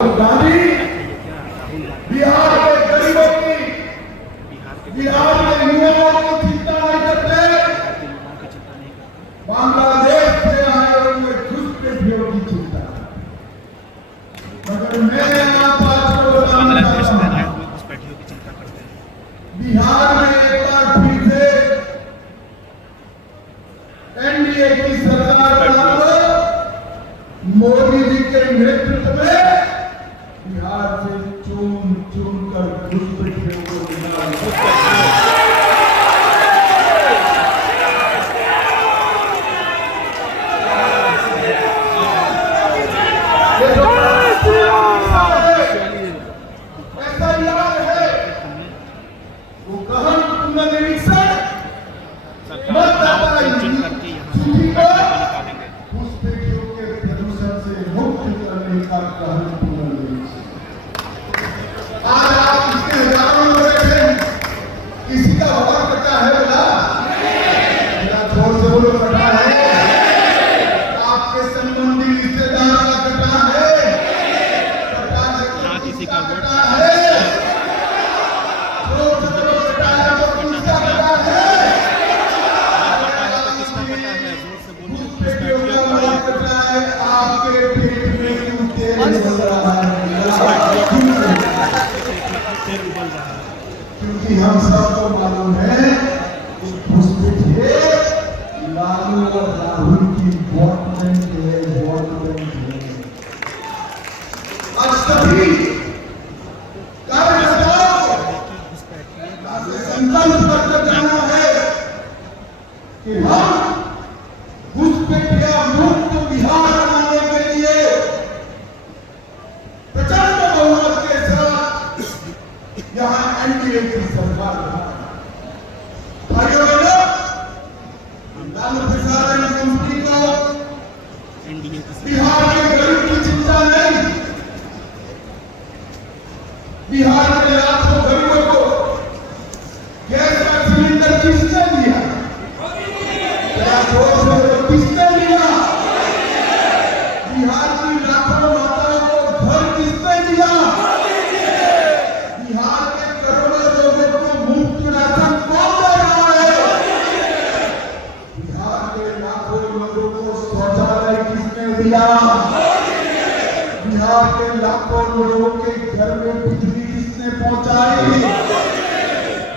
गांधी बिहार के गरीबों की, बिहार के युवाओं की चिंता नहीं करते, बांग्लादेश से आए हुए घुसपैठियों की चिंता। मगर मैं आप आपको बताना चाहता हूं, बिहार में एक बार फिर से एनडीए की सरकार बनाकर मोदी जी के नेतृत्व में बिहार से चुन चुन कर घुसपैठियों को ऐसा याद है वो गहन पुनर्निरीक्षण घुसपैठियों के प्रदूषण से मुक्त करने का गहन पुनर्निरीक्षण। आज आप इसके हजारों लोग बैठे, किसी का भवन कटा है बोला? जोर से बोलो, कटा है? आपके संबंधी रिश्तेदार का कटा है? कटा है तो किसी का कटा है? जोर से बोलो, कटा है तो किसका कटा है? घुसपैठियों का माल कटा है, आपके पेट में क्यों तेल उबल रहा है? क्योंकि हम सबको मालूम है कि घुसपैठिए लालू और राहुल की वोट बैंक है। आज सभी कार्यकर्ताओं से संकल्प करके जाना है कि हम घुसपैठिया मुक्त बिहार बनाने के लिए प्रचंड बहुमत के साथ यहाँ एनडीए की सरकार भाइयों बहनों, लालू प्रसाद ने कंपनी को बिहार के गरीब की चिंता नहीं, बिहार के लाखों गरीबों को गैस का सिलेंडर किसने दिया? किसने दिया? बिहार की लाखों माताओं को घर किसने दिया? बिहार के करोड़ों लोगों को मुफ्त राशन कौन दे रहा है? बिहार के लाखों लोगों को शौचालय किसने दिया? बिहार के लाखों लोगों के घर में बिजली किसने पहुंचाई?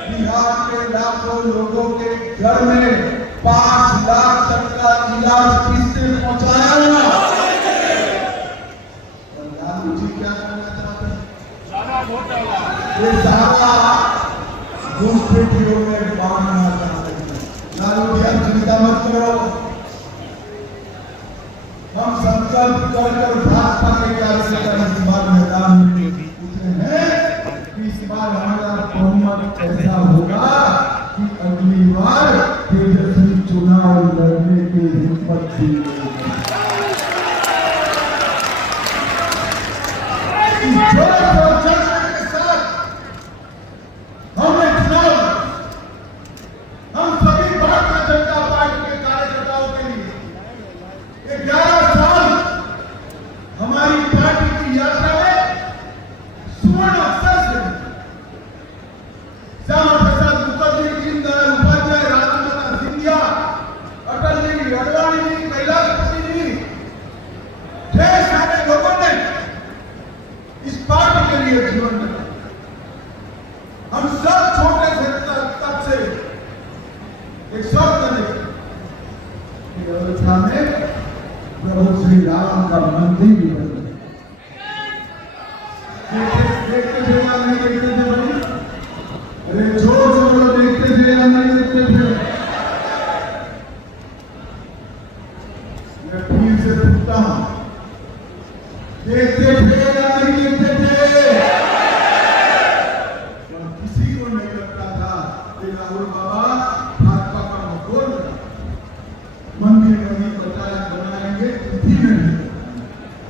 बिहार के लाखों लोगों के घर में 5 लाख तक का इलाज किसने पहुंचाया? और लालू जी क्या करना चाहते हैं? ये सारा घुसपैठियों में बांधना चाहते हैं। लालू जी आप चिंता मत करो, हम संकल्प कर भाजपा के कार्यकर्ता इस बार मैदान में उतरे हैं। इस बार हमारा बहुमत ऐसा होगा कि अगली बार तेजस्वी चुनाव लड़ने की हिम्मत भी हम सभी भारतीय जनता पार्टी के कार्यकर्ताओं के लिए 11 साल हमारी पार्टी की यात्रा में सुवर्ण अवसर से श्यामा प्रसाद मुखर्जी, दीनदयाल उपाध्याय, राजमाता सिंधिया, अटल जी, अडवाणी जी, कैलाशपति जी, ढेर सारे लोगों ने इस पार्टी के लिए जीवन दिया। हम सब छोटे से तब से एक शब्द ने अयोध्या में प्रभु श्री राम का मंदिर भी बन गया। देखते थे या नहीं देखते थे भाई? अरे जोर से बोलो, देखते थे या नहीं देखते थे? मैं फिर से पूछता हूं, देखते थे या नहीं देखते थे? और किसी को नहीं लगता था कि राहुल बाबा भाजपा का मखौल मंदिर नहीं बनाएंगे, भी नहीं।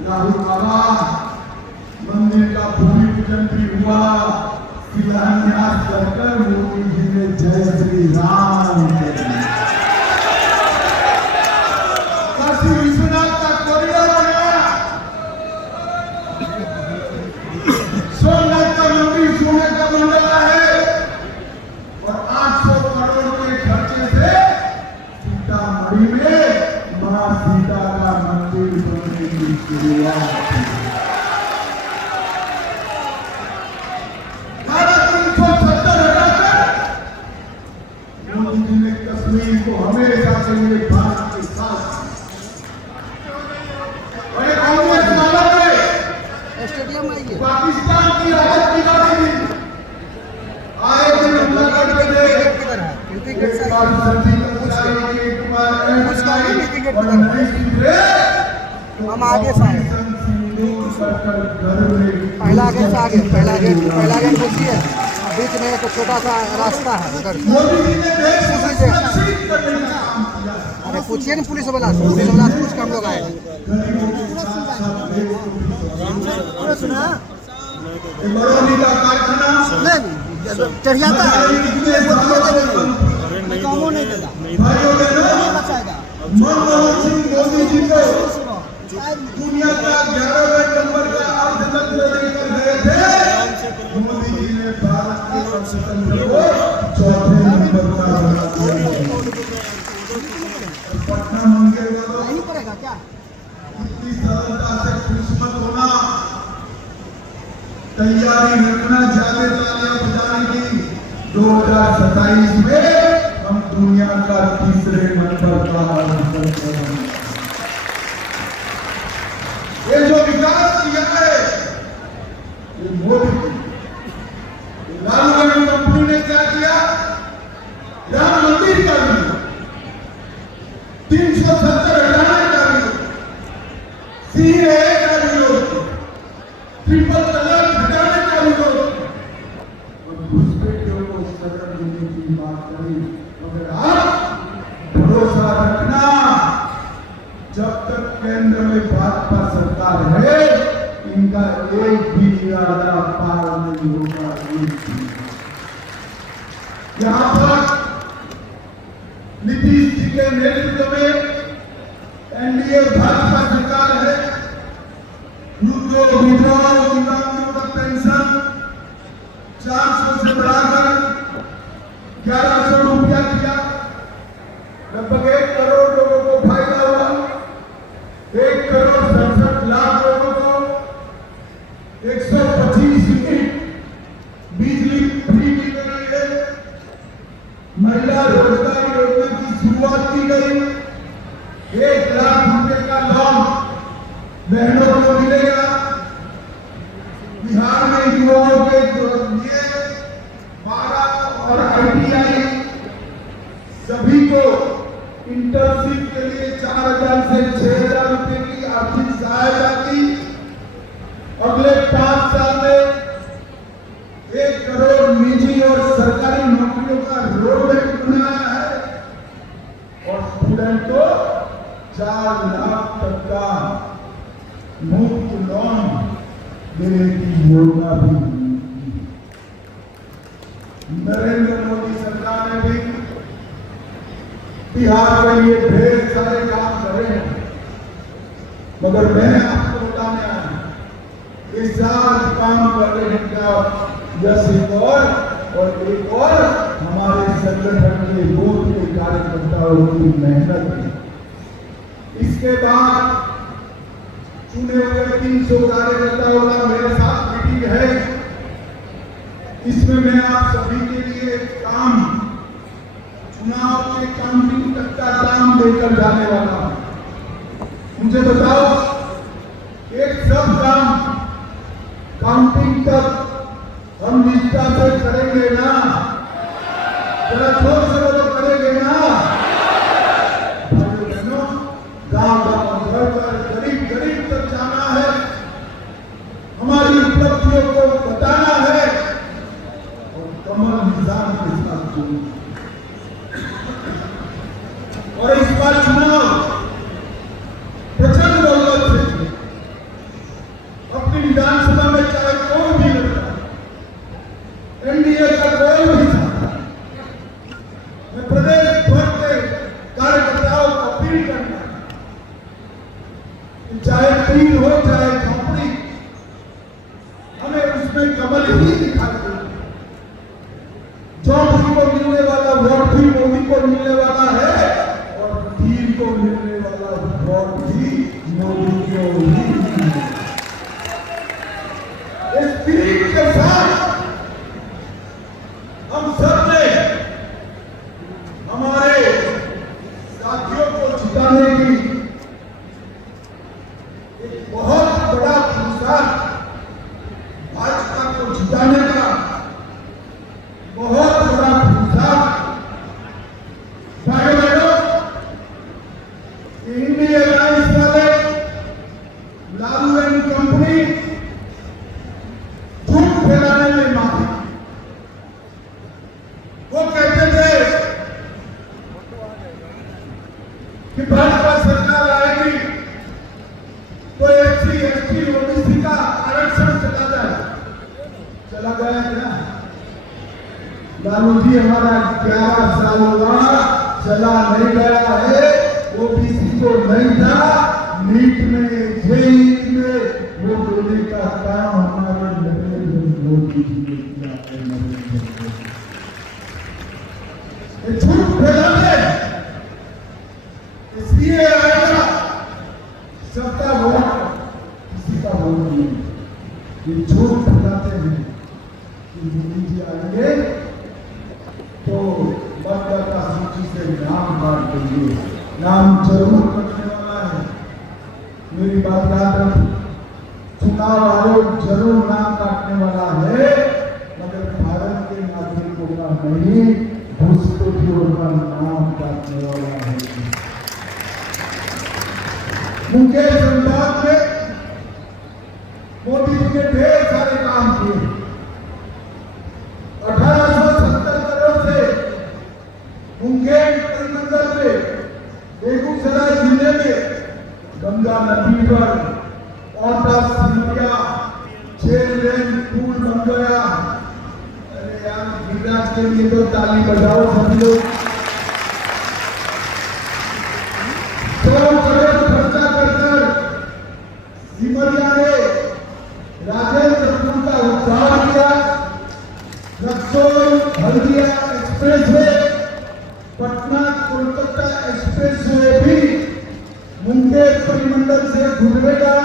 राहुल बाबा मंदिर का भूमि पूजन भी हुआ, शिलान्यास कर मोदी जी ने जय श्री राम काशी विश्वनाथ का कॉरिडोर बनाया। स्टेडियम में आइए। पाकिस्तान की हालत बिगाड़ी आए दिन हमला करते थे। एंट्री गेट से एक बार सर्दी का पुजारी के एक बार कुछ का नहीं, एंट्री गेट और पे नहीं सुधरे हम आगे से आए। पहला गेट से आगे, पहला गेट घुसिए, बीच में एक छोटा सा रास्ता है उधर। मोदी जी ने देश को सुरक्षित करने का काम किया। अरे पूछिए ना पुलिस वाला से पूछ के हम लोग आए। बरौनी का कारखाना चढ़ियाता है, भाइयों बहनों, मनमोहन सिंह मोदी जी को दुनिया का 11वें नंबर का अर्थतंत्र देकर गए थे। मोदी जी ने भारत के अर्थतंत्र को 4थे नंबर का बना दिया। पटना मंगे वालों नहीं पड़ेगा क्या? इतनी सरलता से खुश मत होना, तैयारी रखना जाते तालियां बजाने की। 2027 में हम दुनिया का 3रे नंबर का अर्थतंत्र बनेंगे। ये जो विकास किया है ये मोदी, लालू गांधी कंपनी ने क्या किया? राम मंदिर का भी 370 हटाने का भी, सीएए का विरोध, ट्रिपल तलाक हटाने का विरोध और घुसपैठियों को सजा देने की बात करी। मगर आप भरोसा रखना, जब तक केंद्र में भाजपा सरकार है इनका एक भी इरादा पार नहीं होगा। यहाँ पर नीतीश जी के नेतृत्व में एनडीए भाजपा सरकार है। वृद्धों, विधवाओं, दिव्यांगों का पेंशन 400 से बढ़ाकर 1100 रुपया किया। लगभग 1 करोड़ लोगों को फायदा हुआ। 1 करोड़ 67 लाख लोगों को 125 यूनिट बिजली फ्री की गई है। महिला रोजगार योजना की शुरुआत की गई। 1 लाख रुपए का लोन बहनों को मिलेगा। बिहार में युवाओं के लिए 12 और ITI सभी को इंटर्नशिप के लिए 4,000 से 6,000 रुपए की आर्थिक सहायता की। अगले 5 साल में 1 करोड़ निजी और सरकारी नौकरियों का रोडमैप बनाया है और स्टूडेंट को 4 लाख तक का मुफ्त लोन देने की योजना भी। नरेंद्र मोदी सरकार ने भी बिहार के लिए ढेर सारे काम करे हैं, मगर मैं आपको बताने आया ये सारे काम करने का यश एक और एक और हमारे संगठन के बूथ के कार्यकर्ताओं की मेहनत है। इसके बाद चुने हुए 300 कार्यकर्ताओं का मेरे साथ मीटिंग है। इसमें मैं आप सभी के लिए काम, चुनाव के काउंटिंग तक का काम लेकर जाने वाला हूं। मुझे बताओ, एक सब काम काउंटिंग तक हम निष्ठा से करेंगे ना? जरा जोर से बोलो, करेंगे ना? भाइयों बहनों, गांव-गांव, घर-घर, गरीब-गरीब तक जाना है, हमारी उपलब्धियों को बताना है और कमल निजाम के साथ जुड़ना। और इस बार चुनाव प्रचंड बहुमत से अपनी विधानसभा में चाहे कोई भी लड़ता, एनडीए का कोई भी था, मैं प्रदेश भर के कार्यकर्ताओं को अपील करना कि चाहे तीर हो चाहे झोंपड़ी, हमें उसमें कमल ही दिखाई दे। झोंपड़ी को मिलने वाला वोट भी मोदी को मिलने वाला है और तीर को मिलने वाला वोट भी मोदी को ही मिलेगा। इस तीर के साथ हम सब ने हमारे साथियों को जिताने की एक बहुत बड़ा पुरस्कार लालू जी हमारा 11 साल हुआ, चला नहीं गया है, ओबीसी को नहीं था, नीट में जेई में वो देने का काम हमारे नरेंद्र मोदी जी ने किया है। ये झूठ फैलाते इसलिए आएगा सबका वोट, किसी का वोट नहीं। ये झूठ फैलाते हैं कि मोदी जी आएंगे तो मतदाता सूची से नाम काट देंगे। नाम जरूर कटने वाला है, मेरी बात याद रखो। चुनाव आयोग जरूर नाम काटने वाला है, मगर भारत के नागरिकों का नहीं, घुसपैठियों का नाम काटने वाला है। मुकेश संभाग में मोदी जी ने ढेर सारे काम किए। 1870 करोड़ से मुंगेर परिमंडल में, बेगूसराय जिले में गंगा नदी पर औटा सिंधिया 6 लेन पुल बन गया। अरे यार, गिरिराज के लिए तो ताली बजाओ सभी लोग। 100 करोड़ खर्चा कर सिमरिया ने राजेंद्रपुर का उद्धार किया। Raxaul Haldia express way, Patna Kolkata express way भी मुंगेर परिमंडल से गुजरेगा।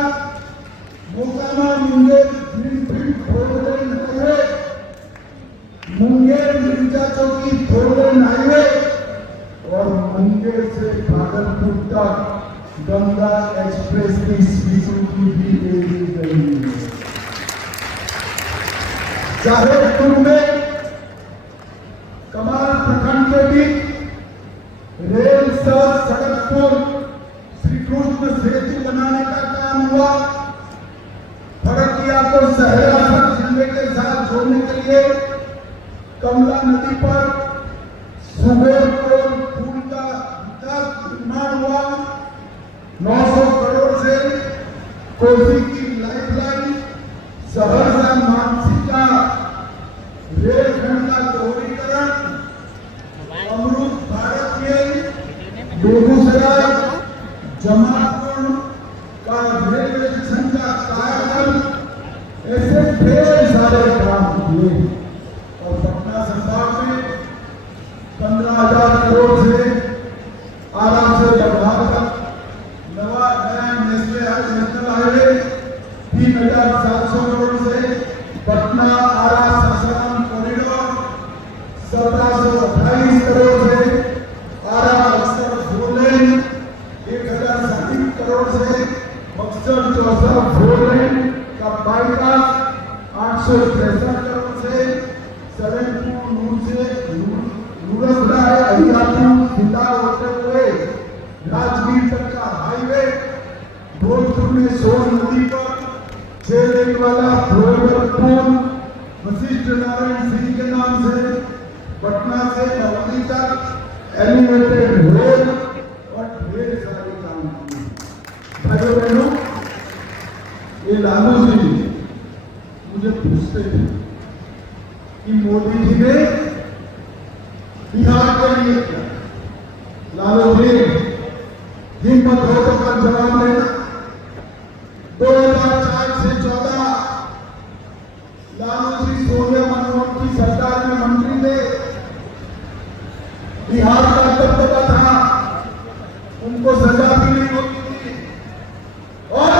Mokama Munger greenfield 4 lane highway, Munger Mirza Chowki 4 lane highway और मुंगेर से भागलपुर तक गंगा एक्सप्रेस की स्वीकृति भी दे दी गई है। जाहिरपुर में कमाल प्रखंड के बीच रेल सह सड़क पुल श्री कृष्ण सेतु बनाने का काम हुआ। फड़किया को सहरा जिले के साथ जोड़ने के लिए कमला नदी पर सुबेरपुर पुल का निर्माण हुआ। 900 करोड़ से कोसी की लाइफलाइन, सहरसा मानसिका रेलखंड का दोहरीकरण, अमृत भारत में बेगूसराय जमालपुर का रेलवे स्टेशन का कायाकल्प, ऐसे ढेर सारे काम किए। और पटना संभाग में 15,000 करोड़ से आराम से बर्बाद तक नया नेशनल हाईवे 3,700 करोड़ से पटना आरा सासाराम कॉरिडोर 1728 करोड़ से आरा बक्सर 4 लेन 1,060 करोड़ से बक्सर चौसा 4 लेन का बाईपास 863 करोड़ से सलेमपुर नूर से नूरसराय अहियापुर सीधा होते हुए राजगीर तक का हाईवे, भोजपुर में सोन नदी पर 6 लेन वाला फ्लोएवर पुल वशिष्ठ नारायण सिंह के नाम से, पटना से नवनी तक एलिवेटेड रोड और ढेर सारे काम किए। भाइयों बहनों, ये लालू जी मुझे पूछते थे कि मोदी जी ने बिहार के लिए किया। लालू जी हिम्मत हो तो कल जवाब लेना। 2004 से 14 लालू जी सोनिया मनमोहन की सरकार में मंत्री थे। बिहार का दबदबा था, उनको सजा भी नहीं होती थी और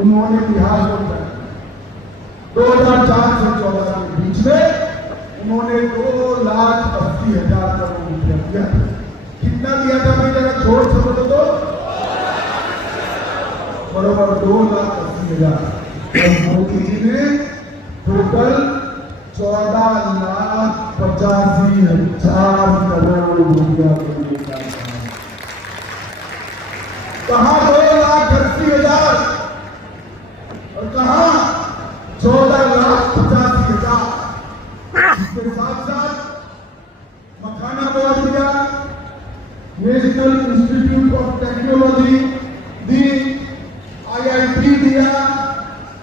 उन्होंने बिहार को 2004 से 14 के बीच में उन्होंने 2,80,000 करोड़ रुपया दिया। कितना दिया था भाई, जरा जोर से बोलो तो। बराबर 2,80,000। और मोदी जी ने टोटल 14,85,000 करोड़ रुपया दिया। कहाँ 2,80,000 और कहाँ 14,85,000। इसके साथ साथ मखाना बोला दिया, national institute of technology the, IIT दिया,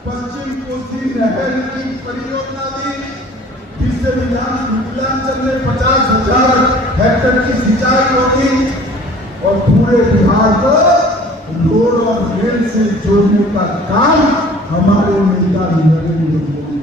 पश्चिम कोसी नहर की परियोजना दी, जिससे मिथिलांचल में 50,000 हेक्टेयर की सिंचाई होगी और पूरे बिहार को रोड और रेल से जोड़ने का काम हमारे नेता नरेंद्र मोदी